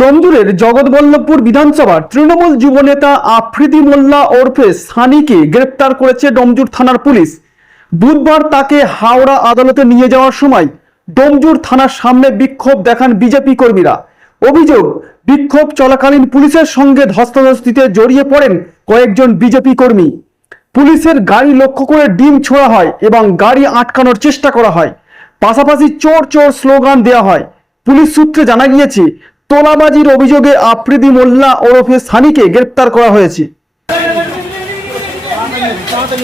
ডোমজুড়ের জগৎবল্লভপুর বিধানসভার তৃণমূল যুবনেতা আফ্রিদি মোল্লা ওরফে সানিকে গ্রেপ্তার করেছে ডোমজুড় থানার পুলিশ। বুধবার তাকে হাওড়া আদালতে নিয়ে যাওয়ার সময় ডোমজুড় থানার সামনে বিক্ষোভ দেখান বিজেপি কর্মীরা। অভিযোগ, বিক্ষোভ চলাকালীন পুলিশের সঙ্গে ধস্তাধস্তিতে জড়িয়ে পড়েন কয়েকজন বিজেপি কর্মী। পুলিশের গাড়ি লক্ষ্য করে ডিম ছোড়া হয় এবং গাড়ি আটকানোর চেষ্টা করা হয়। পাশাপাশি চোর চোর স্লোগান দেওয়া হয়। পুলিশ সূত্রে জানা গিয়েছে, তোলাবাজির অভিযোগে আফ্রিদি মোল্লা ওরফে সানিকে গ্রেপ্তার করা হয়েছে। হাতে